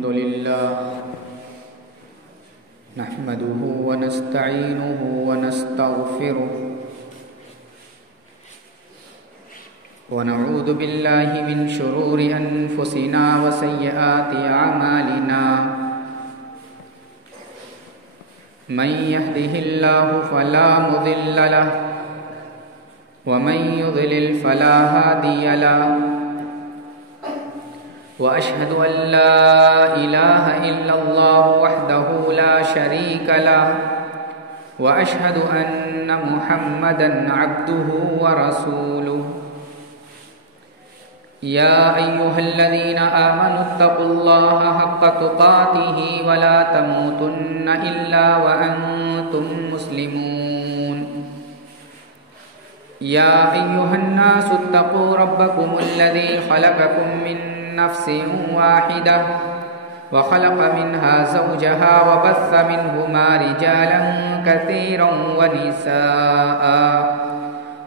الحمد لله نحمده ونستعينه ونستغفره ونعوذ بالله من شرور أنفسنا وسيئات أعمالنا من يهده الله فلا مضل له ومن يضلل فلا هادي له وأشهد أن لا إله إلا الله وحده لا شريك له وأشهد أن محمدا عبده ورسوله يا أيها الذين آمنوا اتقوا الله حق تقاته ولا تموتن إلا وأنتم مسلمون يا أيها الناس اتقوا ربكم الذي خلقكم من نفس واحدة وخلق منها زوجها وبث منهما رجالا كثيرا ونساء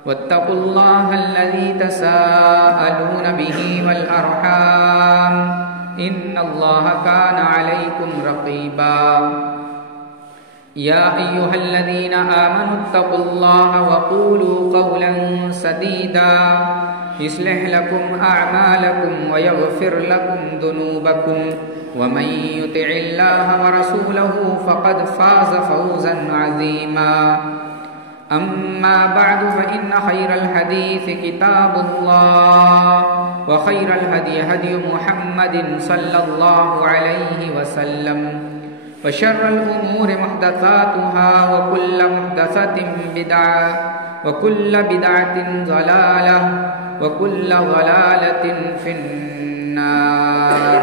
واتقوا الله الذي تساءلون به والأرحام إن الله كان عليكم رقيبا يا أيها الذين آمنوا اتقوا الله وقولوا قولا سديدا يصلح لكم أعمالكم ويغفر لكم ذنوبكم ومن يطع الله ورسوله فقد فاز فوزا عظيما أما بعد فإن خير الحديث كتاب الله وخير الهدي هدي محمد صلى الله عليه وسلم وشر الأمور محدثاتها وكل محدثة بدعة وكل بدعة ضلالة وكل ضلالة في النار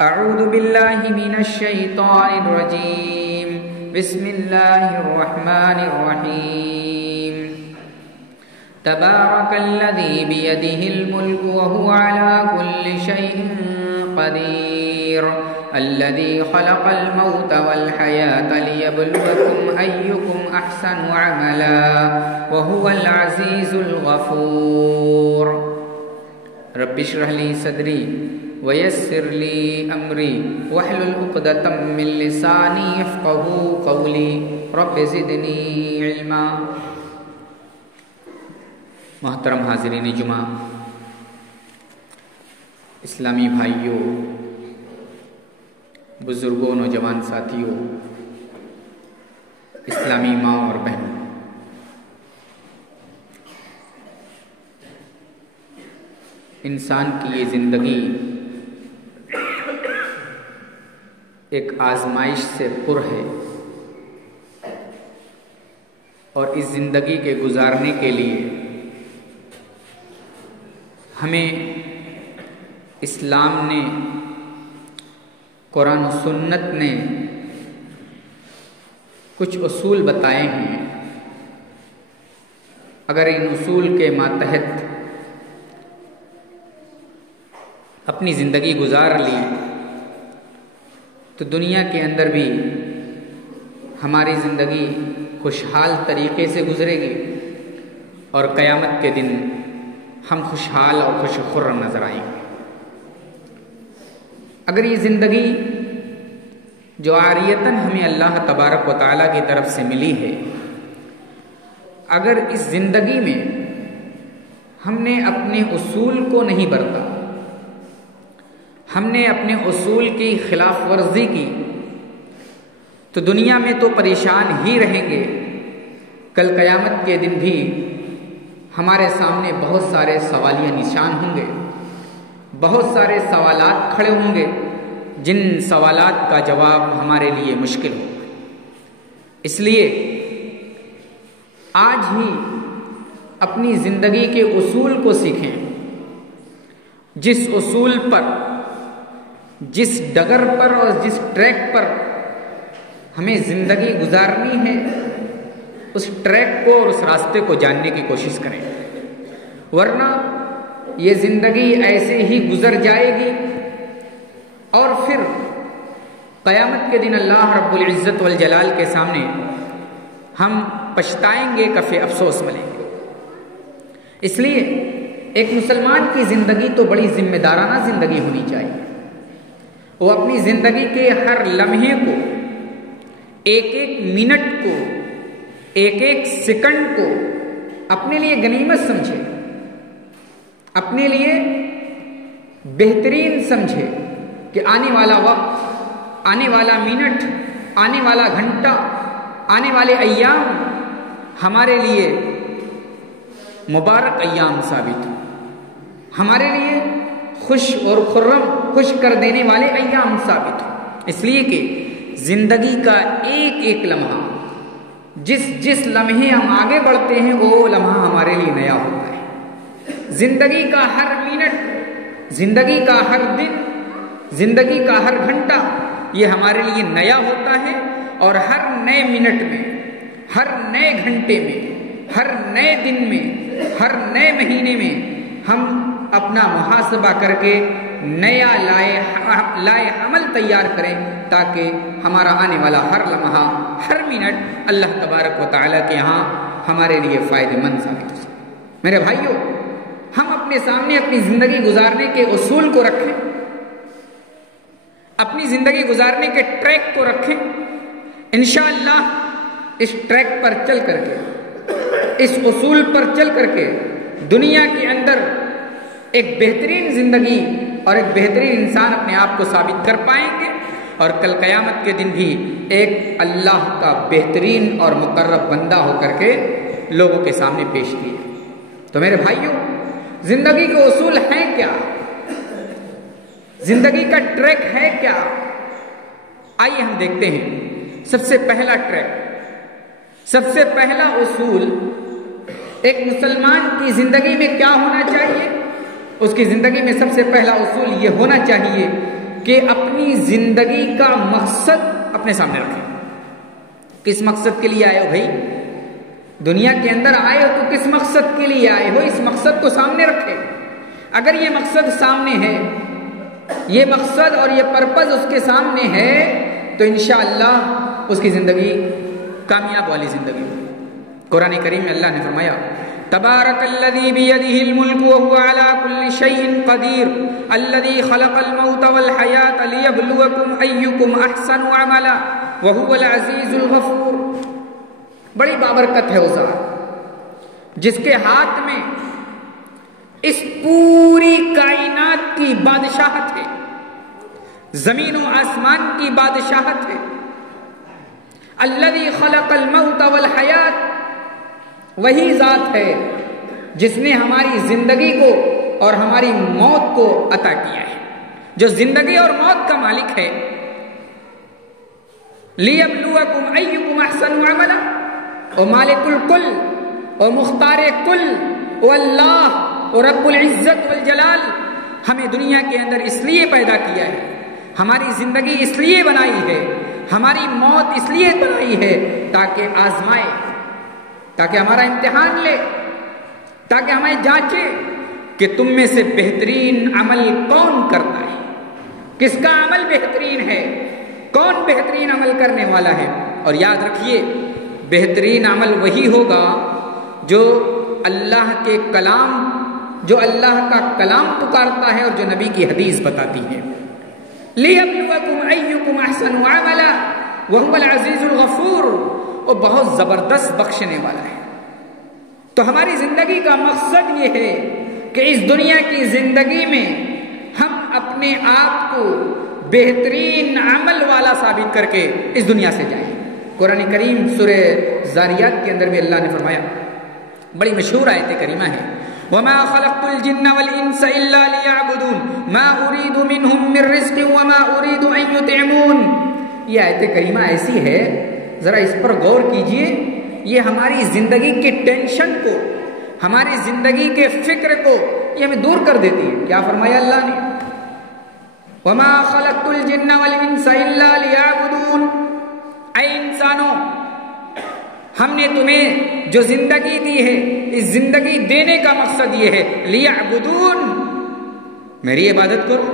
أعوذ بالله من الشيطان الرجيم بسم الله الرحمن الرحيم تبارك الذي بيده الملك وهو على كل شيء قدير الذي خلق الموت والحياة ليبلوكم أيكم أحسن عملا وهو العزيز الغفور رب اشرح لي صدري ويسر لي أمري واحلل عقدة من لساني يفقهوا قولي رب زدني علما. محترم حاضرین جمعہ، اسلامی بھائیوں، بزرگوں، نوجوان ساتھیوں، اسلامی ماں اور بہنوں، انسان کی یہ زندگی ایک آزمائش سے پر ہے، اور اس زندگی کے گزارنے کے لیے ہمیں اسلام نے، قرآن و سنت نے کچھ اصول بتائے ہیں. اگر ان اصول کے ماتحت اپنی زندگی گزار لی تو دنیا کے اندر بھی ہماری زندگی خوشحال طریقے سے گزرے گی، اور قیامت کے دن ہم خوشحال اور خوش خرم نظر آئیں گے. اگر یہ زندگی جو عاریتاً ہمیں اللہ تبارک و تعالیٰ کی طرف سے ملی ہے، اگر اس زندگی میں ہم نے اپنے اصول کو نہیں برتا، ہم نے اپنے اصول کی خلاف ورزی کی، تو دنیا میں تو پریشان ہی رہیں گے، کل قیامت کے دن بھی ہمارے سامنے بہت سارے سوالیہ نشان ہوں گے، بہت سارے سوالات کھڑے ہوں گے، جن سوالات کا جواب ہمارے لیے مشکل ہوگا. اس لیے آج ہی اپنی زندگی کے اصول کو سیکھیں. جس اصول پر، جس ڈگر پر اور جس ٹریک پر ہمیں زندگی گزارنی ہے، اس ٹریک کو اور اس راستے کو جاننے کی کوشش کریں، ورنہ یہ زندگی ایسے ہی گزر جائے گی، اور پھر قیامت کے دن اللہ رب العزت والجلال کے سامنے ہم پچھتائیں گے، کفِ افسوس ملیں گے. اس لیے ایک مسلمان کی زندگی تو بڑی ذمہ دارانہ زندگی ہونی چاہیے، وہ اپنی زندگی کے ہر لمحے کو، ایک ایک منٹ کو، ایک ایک سیکنڈ کو اپنے لیے غنیمت سمجھے، اپنے لیے بہترین سمجھے کہ آنے والا وقت، آنے والا منٹ، آنے والا گھنٹہ، آنے والے ایام ہمارے لیے مبارک ایام ثابت ہو، ہمارے لیے خوش اور خرم، خوش کر دینے والے ایام ثابت ہو۔ اس لیے کہ زندگی کا ایک ایک لمحہ، جس لمحے ہم آگے بڑھتے ہیں وہ لمحہ ہمارے لیے نیا ہوتا ہے۔ زندگی کا ہر منٹ، زندگی کا ہر دن، زندگی کا ہر گھنٹہ یہ ہمارے لیے نیا ہوتا ہے، اور ہر نئے منٹ میں، ہر نئے گھنٹے میں، ہر نئے دن میں، ہر نئے مہینے میں ہم اپنا محاسبہ کر کے نیا لائے عمل تیار کریں، تاکہ ہمارا آنے والا ہر لمحہ، ہر منٹ اللہ تبارک و تعالیٰ کے ہاں ہمارے لیے فائدہ مند ثابت ہو سکے۔ میرے بھائیوں، ہم اپنے سامنے اپنی زندگی گزارنے کے اصول کو رکھیں، اپنی زندگی گزارنے کے ٹریک کو رکھیں۔ انشاءاللہ اس ٹریک پر چل کر کے، اس اصول پر چل کر کے دنیا کے اندر ایک بہترین زندگی اور ایک بہترین انسان اپنے آپ کو ثابت کر پائیں گے، اور کل قیامت کے دن بھی ایک اللہ کا بہترین اور مقرب بندہ ہو کر کے لوگوں کے سامنے پیش کیے۔ تو میرے بھائیوں، زندگی کے اصول ہیں کیا؟ زندگی کا ٹریک ہے کیا؟ آئیے ہم دیکھتے ہیں۔ سب سے پہلا ٹریک، سب سے پہلا اصول ایک مسلمان کی زندگی میں کیا ہونا چاہیے؟ اس کی زندگی میں سب سے پہلا اصول یہ ہونا چاہیے کہ اپنی زندگی کا مقصد اپنے سامنے رکھیں۔ کس مقصد کے لیے آئے ہو بھائی؟ دنیا کے اندر آئے ہو تو کس مقصد کے لیے آئے ہو؟ اس مقصد کو سامنے رکھیں۔ اگر یہ مقصد سامنے ہے، یہ مقصد اور یہ پرپز اس کے سامنے ہے، تو انشاءاللہ اس کی زندگی کامیاب والی زندگی ہو۔ قرآن کریم میں اللہ نے فرمایا، تبارک الذی بیدہ الملک وہو علی کل شیء قدیر الذی خلق الموت والحیاۃ لیبلوکم ایکم احسن عملا وہو العزیز الغفور۔ بڑی بابرکت ہے وہ ذات جس کے ہاتھ میں اس پوری کائنات کی بادشاہت ہے، زمین و آسمان کی بادشاہت ہے۔ الذی خلق الموت والحیات، وہی ذات ہے جس نے ہماری زندگی کو اور ہماری موت کو عطا کیا ہے، جو زندگی اور موت کا مالک ہے۔ لیبلوکم ایکم احسن عملا، اور مالک الکل اور مختار کل واللہ اور رب العزت والجلال ہمیں دنیا کے اندر اس لیے پیدا کیا ہے، ہماری زندگی اس لیے بنائی ہے، ہماری موت اس لیے بنائی ہے تاکہ آزمائے، تاکہ ہمارا امتحان لے، تاکہ ہمیں جانچے کہ تم میں سے بہترین عمل کون کرتا ہے، کس کا عمل بہترین ہے، کون بہترین عمل کرنے والا ہے۔ اور یاد رکھیے، بہترین عمل وہی ہوگا جو اللہ کے کلام، جو اللہ کا کلام پکارتا ہے اور جو نبی کی حدیث بتاتی ہے۔ لیبلوکم ایکم احسن عملا وہو العزیز الغفور، وہ بہت زبردست بخشنے والا ہے۔ تو ہماری زندگی کا مقصد یہ ہے کہ اس دنیا کی زندگی میں ہم اپنے آپ کو بہترین عمل والا ثابت کر کے اس دنیا سے جائیں۔ قرآن کریم سورہ زاریات کے اندر بھی اللہ نے فرمایا، بڑی مشہور آیت کریمہ ہے، وَمَا خَلَقْتُ الْجِنَّ وَالْإِنسَ إِلَّا لِيَعْبُدُونَ مَا أُرِيدُ مِنْهُمْ مِنْ رِزْقٍ وَمَا أُرِيدُ أَنْ يُطْعِمُونَ۔ یہ آیت کریمہ ایسی ہے، ذرا اس پر غور کیجئے، یہ ہماری زندگی کے ٹینشن کو، ہماری زندگی کے فکر کو یہ ہمیں دور کر دیتی ہے۔ کیا فرمایا اللہ نے؟ وَمَا خَلَقْتُ الْجِنَّ وَالْإِنسَ إِلَّا لِيَعْبُدُونَ۔ اے انسانوں، ہم نے تمہیں جو زندگی دی ہے، اس زندگی دینے کا مقصد یہ ہے، لیعبدون، میری عبادت کرو،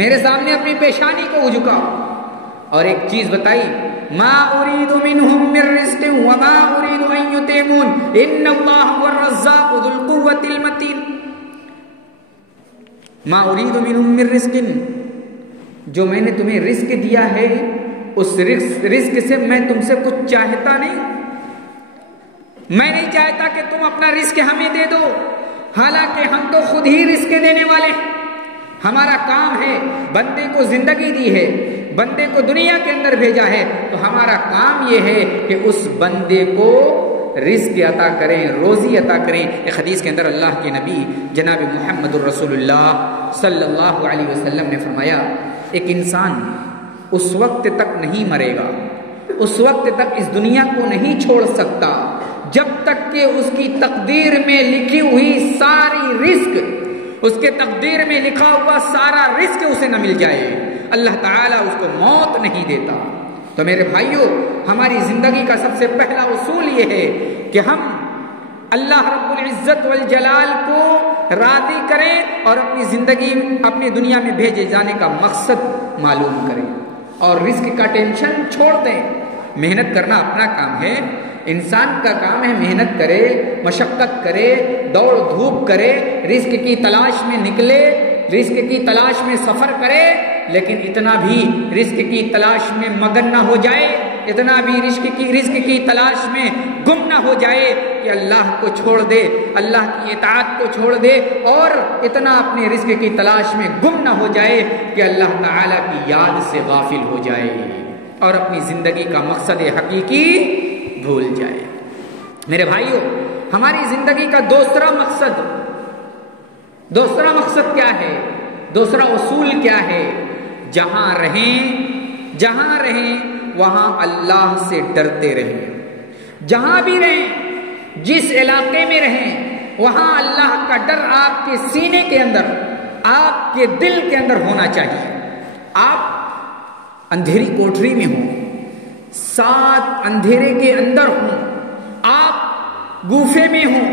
میرے سامنے اپنی پیشانی کو جھکاؤ۔ اور ایک چیز بتائی، ما اريد منهم من رزق وما اريد ان يطعمون ان الله هو الرزاق ذو القوة المتين۔ ما اريد منهم من رزق، جو میں نے تمہیں رزق دیا ہے اس رزق سے میں تم سے کچھ چاہتا نہیں. میں نہیں چاہتا کہ تم اپنا رزق ہمیں دے دو، حالانکہ ہم تو خود ہی رزق دینے والے ہیں. ہمارا کام ہے، بندے کو زندگی دی ہے، بندے کو دنیا کے اندر بھیجا ہے، تو ہمارا کام یہ ہے کہ اس بندے کو رزق عطا کریں، روزی عطا کریں. ایک حدیث کے اندر اللہ کے نبی جناب محمد الرسول اللہ صلی اللہ علیہ وسلم نے فرمایا، ایک انسان اس وقت تک نہیں مرے گا، اس وقت تک اس دنیا کو نہیں چھوڑ سکتا جب تک کہ اس کی تقدیر میں لکھی ہوئی ساری رزق، اس کے تقدیر میں لکھا ہوا سارا رزق اسے نہ مل جائے. اللہ تعالیٰ اس کو موت نہیں دیتا. تو میرے بھائیوں، ہماری زندگی کا سب سے پہلا اصول یہ ہے کہ ہم اللہ رب العزت والجلال کو راضی کریں اور اپنی زندگی اپنی دنیا میں بھیجے جانے کا مقصد معلوم کریں اور رزق کا ٹینشن چھوڑ دیں. محنت کرنا اپنا کام ہے، انسان کا کام ہے محنت کرے، مشقت کرے، دوڑ دھوپ کرے، رزق کی تلاش میں نکلے، رزق کی تلاش میں سفر کرے، لیکن اتنا بھی رزق کی تلاش میں مگن نہ ہو جائے، اتنا بھی رزق کی تلاش میں گم نہ ہو جائے کہ اللہ کو چھوڑ دے، اللہ کی اطاعت کو چھوڑ دے، اور اتنا اپنے رزق کی تلاش میں گم نہ ہو جائے کہ اللہ تعالیٰ کی یاد سے غافل ہو جائے اور اپنی زندگی کا مقصد حقیقی بھول جائے. میرے بھائیوں، ہماری زندگی کا دوسرا مقصد کیا ہے؟ دوسرا اصول کیا ہے؟ جہاں رہیں وہاں اللہ سے ڈرتے رہیں. جہاں بھی رہیں، جس علاقے میں رہیں، وہاں اللہ کا ڈر آپ کے سینے کے اندر، آپ کے دل کے اندر ہونا چاہیے. آپ اندھیری کوٹری میں ہوں، 7 اندھیرے کے اندر ہوں، آپ گوفے میں ہوں،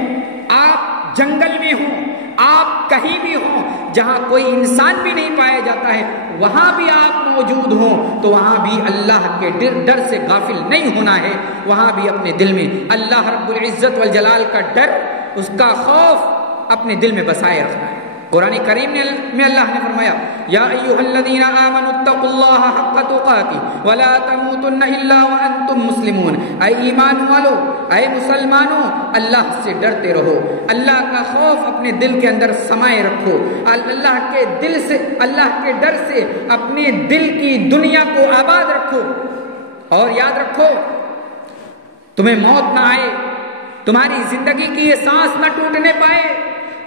آپ جنگل میں ہوں، آپ کہیں بھی ہوں جہاں کوئی انسان بھی نہیں پایا جاتا ہے، وہاں بھی آپ موجود ہوں، تو وہاں بھی اللہ کے ڈر سے غافل نہیں ہونا ہے. وہاں بھی اپنے دل میں اللہ رب العزت والجلال کا ڈر، اس کا خوف اپنے دل میں بسائے رکھنا ہے. قرآن کریم میں اللہ نے فرمایا، یا ایھا الذین آمنوا اتقوا اللہ حق تقاتہ ولا تموتن الا وانتم مسلمون. اے ایمان والو، اے مسلمانوں، اللہ سے ڈرتے رہو، اللہ کا خوف اپنے دل کے اندر سمائے رکھو، اللہ کے ڈر سے اپنے دل کی دنیا کو آباد رکھو. اور یاد رکھو، تمہیں موت نہ آئے، تمہاری زندگی کی یہ سانس نہ ٹوٹنے پائے،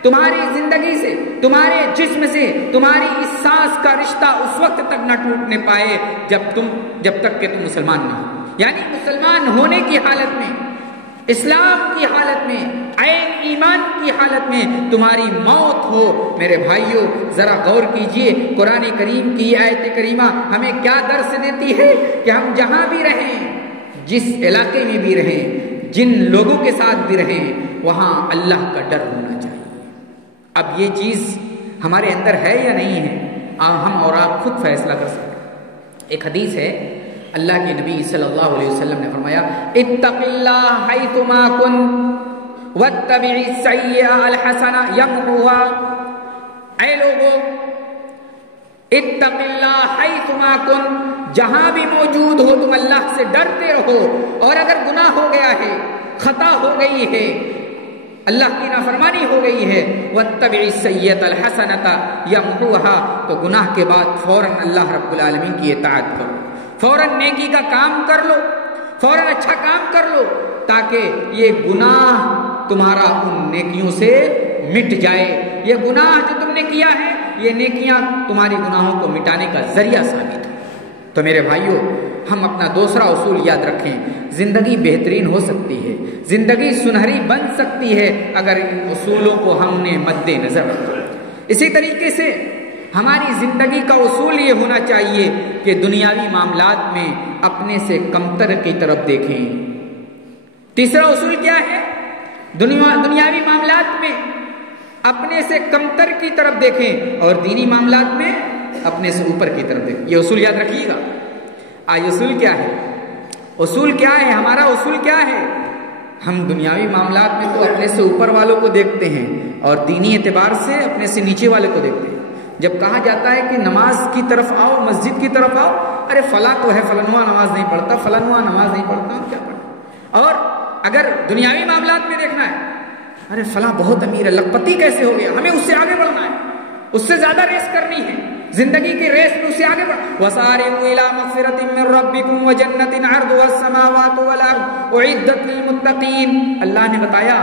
تمہاری زندگی سے، تمہارے جسم سے تمہاری اس سانس کا رشتہ اس وقت تک نہ ٹوٹنے پائے جب تک کہ تم مسلمان نہ ہو. یعنی مسلمان ہونے کی حالت میں، اسلام کی حالت میں، عین ایمان کی حالت میں تمہاری موت ہو. میرے بھائیوں، ذرا غور کیجئے، قرآن کریم کی آیت کریمہ ہمیں کیا درس دیتی ہے کہ ہم جہاں بھی رہیں، جس علاقے میں بھی رہیں، جن لوگوں کے ساتھ بھی رہیں، وہاں اللہ کا ڈر ہونا چاہیے. اب یہ چیز ہمارے اندر ہے یا نہیں ہے، ہم اور آپ خود فیصلہ کر سکتے. ایک حدیث ہے، اللہ کے نبی صلی اللہ علیہ وسلم نے فرمایا، اتق اللہ حیثما کنت واتبع السیئۃ الحسنۃ یمحوها. اے لوگوں، اتق اللہ حیثما کنت، جہاں بھی موجود ہو تم اللہ سے ڈرتے رہو، اور اگر گناہ ہو گیا ہے، خطا ہو گئی ہے، اللہ کی نافرمانی ہو گئی ہے، واتبع السیئۃ الحسنۃ یمحوها، تو گناہ کے بعد فوراً اللہ رب العالمین کی اطاعت کرو، فوراً نیکی کا کام کر لو، فوراً اچھا کام کر لو، تاکہ یہ گناہ تمہارا ان نیکیوں سے مٹ جائے. یہ گناہ جو تم نے کیا ہے، یہ نیکیاں تمہاری گناہوں کو مٹانے کا ذریعہ ثابت ہو. تو میرے بھائیوں، ہم اپنا دوسرا اصول یاد رکھیں، زندگی بہترین ہو سکتی ہے، زندگی سنہری بن سکتی ہے اگر ان اصولوں کو ہم نے مد نظر رکھا. اسی طریقے سے ہماری زندگی کا اصول یہ ہونا چاہیے کہ دنیاوی معاملات میں اپنے سے کمتر کی طرف دیکھیں. تیسرا اصول کیا ہے؟ دنیاوی معاملات میں اپنے سے کمتر کی طرف دیکھیں اور دینی معاملات میں اپنے سے اوپر کی طرف دیکھیں. یہ اصول یاد رکھیے گا. اصول کیا ہے؟ اصول کیا ہے؟ ہمارا اصول کیا ہے؟ ہم دنیاوی معاملات میں تو اپنے سے اوپر والوں کو دیکھتے ہیں اور دینی اعتبار سے اپنے سے نیچے والے کو دیکھتے ہیں. جب کہا جاتا ہے کہ نماز کی طرف آؤ، مسجد کی طرف آؤ، ارے فلاں تو ہے فلانواں نماز نہیں پڑھتا، فلانواں نماز نہیں پڑھتا، کیا پڑھتا؟ اور اگر دنیاوی معاملات میں دیکھنا ہے، ارے فلاں بہت امیر ہے، لکھپتی کیسے ہو گیا، ہمیں اس سے آگے بڑھنا ہے، اس سے زیادہ ریس کرنی ہے، زندگی کی ریس میں اسے آگے بڑھ. وَسَارِعُوا إِلَىٰ مَغْفِرَةٍ مِّن رَّبِّكُمْ وَجَنَّةٍ عَرْضُهَا السَّمَاوَاتُ وَالْأَرْضُ أُعِدَّتْ لِلْمُتَّقِينَ. اللہ نے بتایا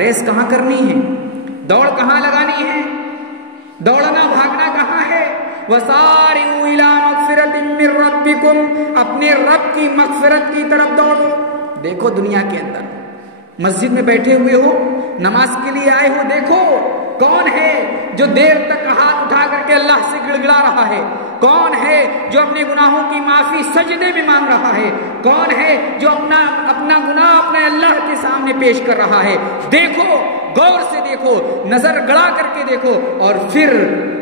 ریس کہاں کرنی ہے، دوڑ کہاں لگانی ہے، دوڑنا بھاگنا کہاں ہے. وَسَارِعُوا إِلَىٰ مَغْفِرَةٍ مِّن رَّبِّكُمْ، اپنے رب کی مغفرت کی طرف دوڑو. دیکھو دنیا کے اندر مسجد میں بیٹھے ہوئے ہو، نماز کے لیے آئے ہو، دیکھو کون ہے جو دیر تک ہاتھ اٹھا کر کے اللہ سے گڑ گڑا رہا ہے، کون ہے جو اپنے گناہوں کی معافی سجدے میں مانگ رہا ہے، کون ہے جو اپنا گناہ اپنے اللہ کے سامنے پیش کر رہا ہے. دیکھو، غور سے دیکھو، نظر گڑا کر کے دیکھو، اور پھر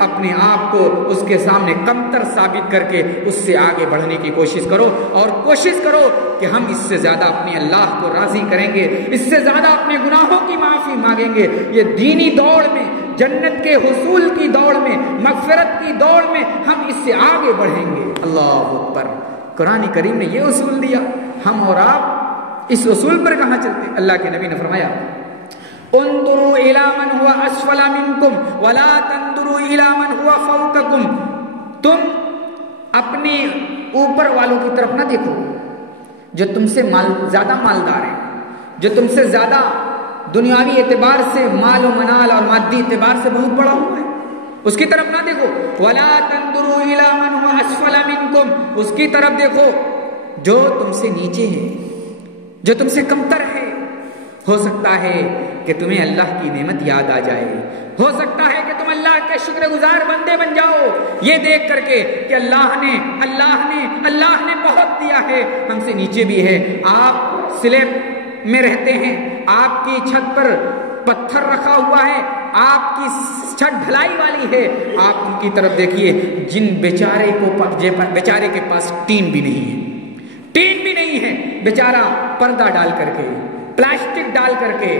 اپنے آپ کو اس کے سامنے کمتر ثابت کر کے اس سے آگے بڑھنے کی کوشش کرو، اور کوشش کرو کہ ہم اس سے زیادہ اپنے اللہ کو راضی کریں گے، اس سے زیادہ اپنے گناہوں کی معافی مانگیں گے. یہ دینی دوڑ میں، جنت کے حصول کی دوڑ میں، مغفرت کی دوڑ میں ہم اس سے آگے بڑھیں گے. اللہ اکبر. قرآن کریم نے یہ اصول دیا، ہم اور آپ اس اصول پر کہاں چلتے؟ اللہ کے نبی نے فرمایا انظروا الى من هو اسفل منكم ولا تنظروا الى من هو فوقكم. تم اپنے اوپر والوں کی طرف نہ دیکھو جو تم سے زیادہ مالدار ہے، جو تم سے زیادہ دنیاوی اعتبار سے مال و منال اور مادی اعتبار سے بہت بڑا ہوا ہے، اس کی طرف نہ دیکھو. ولا تنظروا الى من هو اسفل منكم، اس کی طرف دیکھو جو تم سے نیچے ہے، جو تم سے کمتر ہے. ہو سکتا ہے کہ تمہیں اللہ کی نعمت یاد آ جائے، ہو سکتا ہے کہ تم اللہ کے شکر گزار بندے بن جاؤ یہ دیکھ کر کے کہ اللہ نے بہت دیا ہے، ہم سے نیچے بھی ہے. آپ سلیب میں رہتے ہیں، آپ کی چھت پر پتھر رکھا ہوا ہے، آپ کی چھت ڈھلائی والی ہے، آپ ان کی طرف دیکھیے جن بیچارے کے پاس ٹین بھی نہیں ہے، بیچارہ پردہ ڈال کر کے، پلاسٹک ڈال کر کے،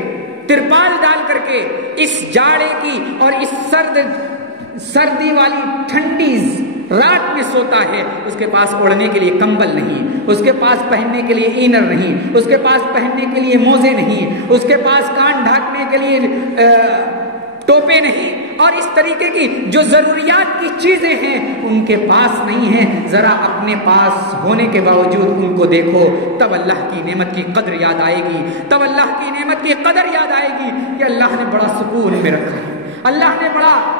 ترپال ڈال کر کے اس جاڑے کی اور اس سردی والی ٹھنڈی رات میں سوتا ہے. اس کے پاس اوڑھنے کے لیے کمبل نہیں، اس کے پاس پہننے کے لیے اینر نہیں، اس کے پاس پہننے کے لیے موزے نہیں، اس کے پاس کان ڈھانکنے کے لیے ٹوپے نہیں، اور اس طریقے کی جو ضروریات کی چیزیں ہیں ان کے پاس نہیں ہیں. ذرا اپنے پاس ہونے کے باوجود ان کو دیکھو، تب اللہ کی نعمت کی قدر یاد آئے گی، تب اللہ کی نعمت کی قدر یاد آئے گی کہ اللہ نے بڑا سکون میں رکھا ہے، اللہ نے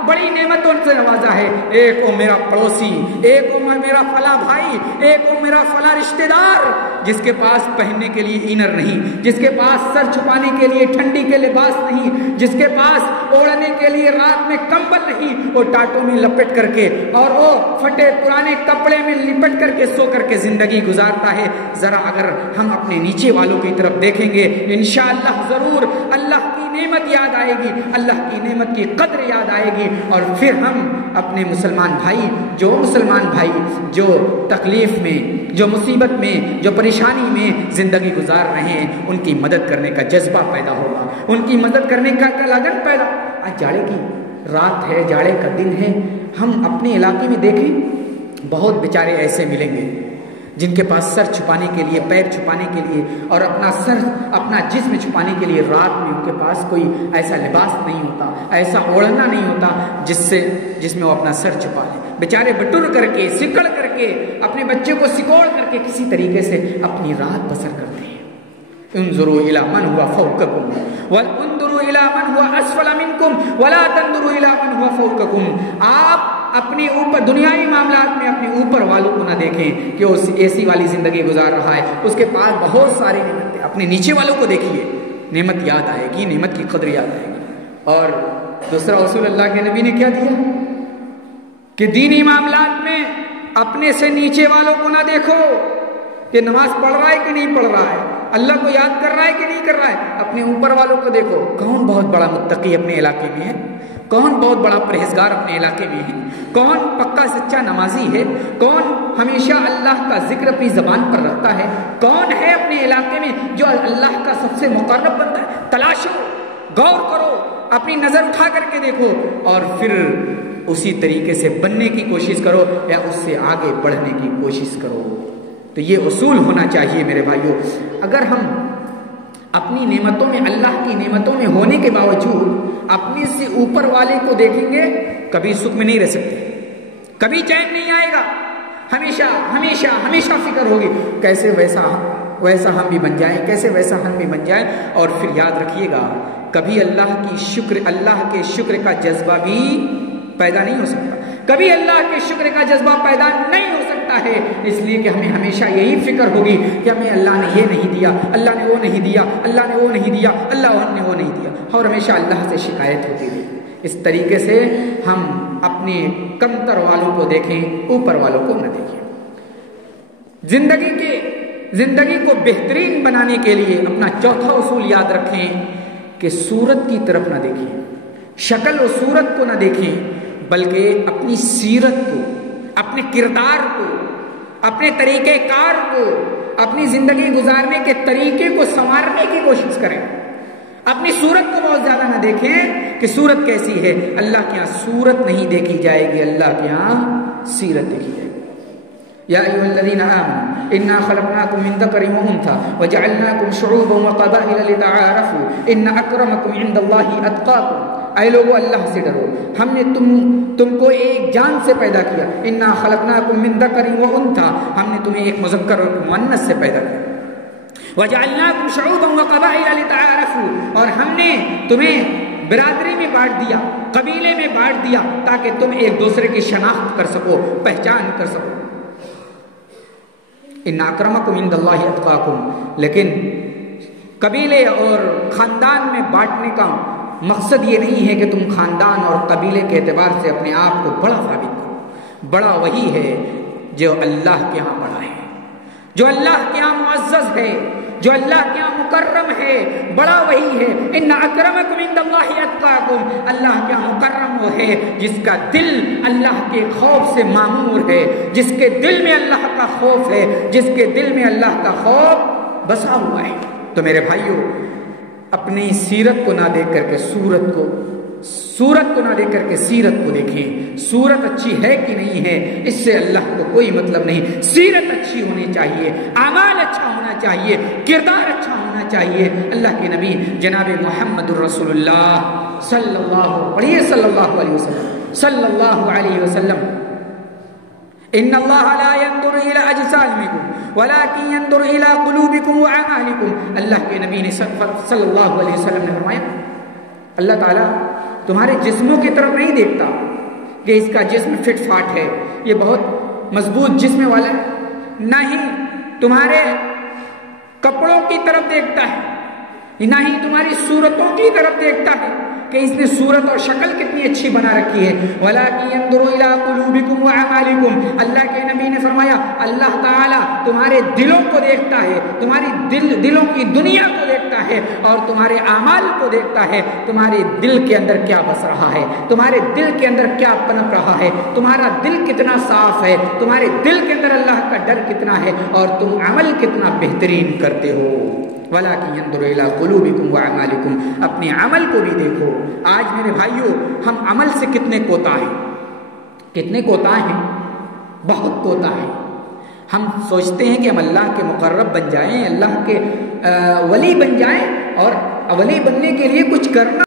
بڑی نعمتوں سے نوازا ہے. ایک وہ میرا پڑوسی، ایک وہ میرا فلاں بھائی، ایک وہ میرا فلاں رشتہ دار جس کے پاس پہننے کے لیے اینر نہیں، جس کے پاس سر چھپانے کے لیے ٹھنڈی کے لباس نہیں، جس کے پاس اوڑھنے کے لیے رات میں کمبل نہیں، وہ ٹاٹوں میں لپٹ کر کے اور وہ پھٹے پرانے کپڑے میں لپٹ کر کے سو کر کے زندگی گزارتا ہے. ذرا اگر ہم اپنے نیچے والوں کی طرف دیکھیں گے انشاءاللہ ضرور اللہ کی نعمت یاد آئے گی، اللہ کی نعمت کی قدر یاد آئے گی، اور پھر ہم اپنے مسلمان بھائی جو تکلیف میں، جو مصیبت میں، جو پریشانی میں زندگی گزار رہے ہیں ان کی مدد کرنے کا جذبہ پیدا ہوگا، ان کی مدد کرنے کا لگن پیدا. آج جاڑے کی رات ہے، جاڑے کا دن ہے، ہم اپنے علاقے میں دیکھیں بہت بیچارے ایسے ملیں گے جن کے پاس سر چھپانے کے لیے، پیر چھپانے کے لیے اور اپنا جسم چھپانے کے لیے رات میں ان کے پاس کوئی ایسا لباس نہیں ہوتا، ایسا اوڑھنا نہیں ہوتا جس میں وہ اپنا سر چھپا لے. بیچارے بٹور کر کے، سکڑ کر کے، اپنے بچے کو سکوڑ کر کے کسی طریقے سے اپنی رات بسر کرتے ہیں. انظروا الى من هو فوقكم وانظروا الى من هو اسفل منكم ولا تنظروا الى من هو فوقكم. آپ اپنے اوپر دنیاوی معاملات میں اپنے اوپر والوں کو نہ دیکھیں کہ وہ ایسی والی زندگی گزار رہا ہے، اس کے پاس بہت ساری نعمتیں. اپنے نیچے والوں کو دیکھیے، نعمت یاد آئے گی، نعمت کی قدر یاد آئے گی. اور دوسرا اصول اللہ کے نبی نے کیا دیا کہ دینی معاملات میں اپنے سے نیچے والوں کو نہ دیکھو کہ نماز پڑھ رہا ہے کہ نہیں پڑھ رہا ہے، اللہ کو یاد کر رہا ہے کہ نہیں کر رہا ہے. اپنے اوپر والوں کو دیکھو، کون بہت بڑا متقی اپنے علاقے میں ہے، کون بہت بڑا پرہیزگار اپنے علاقے میں ہے، کون پکا سچا نمازی ہے، کون ہمیشہ اللہ کا ذکر اپنی زبان پر رکھتا ہے، کون ہے اپنے علاقے میں جو اللہ کا سب سے مقرب بندہ ہے. تلاشو، غور کرو، اپنی نظر اٹھا کر کے دیکھو، اور پھر اسی طریقے سے بننے کی کوشش کرو یا اس سے آگے بڑھنے کی کوشش کرو۔ تو یہ اصول ہونا چاہیے میرے بھائیوں۔ اگر ہم اپنی نعمتوں میں، اللہ کی نعمتوں میں ہونے کے باوجود اپنے سے اوپر والے کو دیکھیں گے، کبھی سکھ میں نہیں رہ سکتے، کبھی چین نہیں آئے گا، ہمیشہ ہمیشہ ہمیشہ فکر ہوگی کیسے ویسا ہم بھی بن جائیں، کیسے ویسا ہم بھی بن جائیں۔ اور پھر یاد رکھیے گا، کبھی اللہ کے شکر کا جذبہ بھی پیدا نہیں ہو سکتا، کبھی اللہ کے شکر کا جذبہ پیدا نہیں ہو سکتا ہے، اس لیے کہ ہمیں ہمیشہ یہی فکر ہوگی کہ ہمیں اللہ نے یہ نہیں دیا، اللہ نے وہ نہیں دیا، اللہ نے وہ نہیں دیا، اللہ نے وہ نہیں دیا، اور ہمیشہ اللہ سے شکایت ہوتی رہی۔ اس طریقے سے ہم اپنے کمتر والوں کو دیکھیں، اوپر والوں کو نہ دیکھیں۔ زندگی کو بہترین بنانے کے لیے اپنا چوتھا اصول یاد رکھیں کہ صورت کی طرف نہ دیکھیں، شکل و صورت کو نہ دیکھیں، بلکہ اپنی سیرت کو، اپنے کردار کو، اپنے طریقہ کار کو، اپنی زندگی گزارنے کے طریقے کو سنوارنے کی کوشش کریں۔ اپنی صورت کو بہت زیادہ نہ دیکھیں کہ صورت کیسی ہے، اللہ کے ہاں صورت نہیں دیکھی جائے گی، اللہ کے ہاں سیرت دیکھی جائے گی۔ یا ایھا الذین آمنوا انا خلقناکم من ذکر و انثی وجعلناکم شعوبا وقبائل لتعارفوا ان اکرمکم عند اللہ اتقاکم۔ اے لوگو اللہ سے ڈرو، ہم نے تم کو ایک جان سے پیدا کیا، انا خلقناکم من ذکر و انثی، ہم نے تمہیں ایک مذکر اور مؤنث سے پیدا کیا، وجعلناکم شعوبا وقبائل لتعارفوا، اور ہم نے تمہیں برادری میں بانٹ دیا، قبیلے میں بانٹ دیا، تاکہ تم ایک دوسرے کی شناخت کر سکو، پہچان کر سکو۔ ان اکرمکم عند اللہ اتقاکم، لیکن قبیلے اور خاندان میں بانٹنے کا مقصد یہ نہیں ہے کہ تم خاندان اور قبیلے کے اعتبار سے اپنے آپ کو بڑا ثابت کرو۔ بڑا وہی ہے جو اللہ کے ہاں بڑا ہے، جو اللہ کے ہاں معزز ہے، جو اللہ کے ہاں مکرم ہے، بڑا وہی ہے۔ ان اکرمکم عند اللہ اتقاکم، اللہ کے ہاں مکرم وہ ہے جس کا دل اللہ کے خوف سے معمور ہے، جس کے دل میں اللہ کا خوف ہے، جس کے دل میں اللہ کا خوف بسا ہوا ہے۔ تو میرے بھائیوں، اپنی سیرت کو نہ دیکھ کر کے صورت کو نہ دیکھ کر کے سیرت کو دیکھیں۔ صورت اچھی ہے کہ نہیں ہے اس سے اللہ کو کوئی مطلب نہیں، سیرت اچھی ہونی چاہیے، اعمال اچھا ہونا چاہیے، کردار اچھا ہونا چاہیے۔ اللہ کے نبی جناب محمد الرسول اللہ صلی اللہ علیہ وسلم ان اللہ لا ينظر الى اجسامکم ولكن ينظر الى قلوبکم واعمالکم، اللہ کے نبی نے صلی اللہ علیہ وسلم نے فرمایا اللہ تعالیٰ تمہارے جسموں کی طرف نہیں دیکھتا کہ اس کا جسم فٹ فاٹ ہے، یہ بہت مضبوط جسم والا ہے، نہ ہی تمہارے کپڑوں کی طرف دیکھتا ہے، نہ ہی تمہاری صورتوں کی طرف دیکھتا ہے کہ اس نے صورت اور شکل کتنی اچھی بنا رکھی ہے، وَلَكِنْ يَنْظُرُ إِلَىٰ قُلُوبِكُمْ وَأَعْمَالِكُمْ، اللہ کے نبی نے فرمایا اللہ تعالیٰ تمہارے دلوں کو دیکھتا ہے، تمہاری دلوں کی دنیا کو دیکھتا ہے، اور تمہارے اعمال کو دیکھتا ہے، تمہارے دل کے اندر کیا بس رہا ہے، تمہارے دل کے اندر کیا پنپ رہا ہے، تمہارا دل کتنا صاف ہے، تمہارے دل کے اندر اللہ کا ڈر کتنا ہے، اور تم عمل کتنا بہترین کرتے ہو۔ وَلَكِنْ يَنْظُرُ إِلَىٰ قُلُوبِكُمْ وَأَعْمَالِكُمْ، اپنے عمل کو بھی دیکھو۔ آج میرے بھائیوں ہم عمل سے کتنے کوتاہ ہیں، بہت کوتاہ ہیں۔ ہم سوچتے ہیں کہ ہم اللہ کے مقرب بن جائیں، اللہ کے ولی بن جائیں، اور ولی بننے کے لیے کچھ کرنا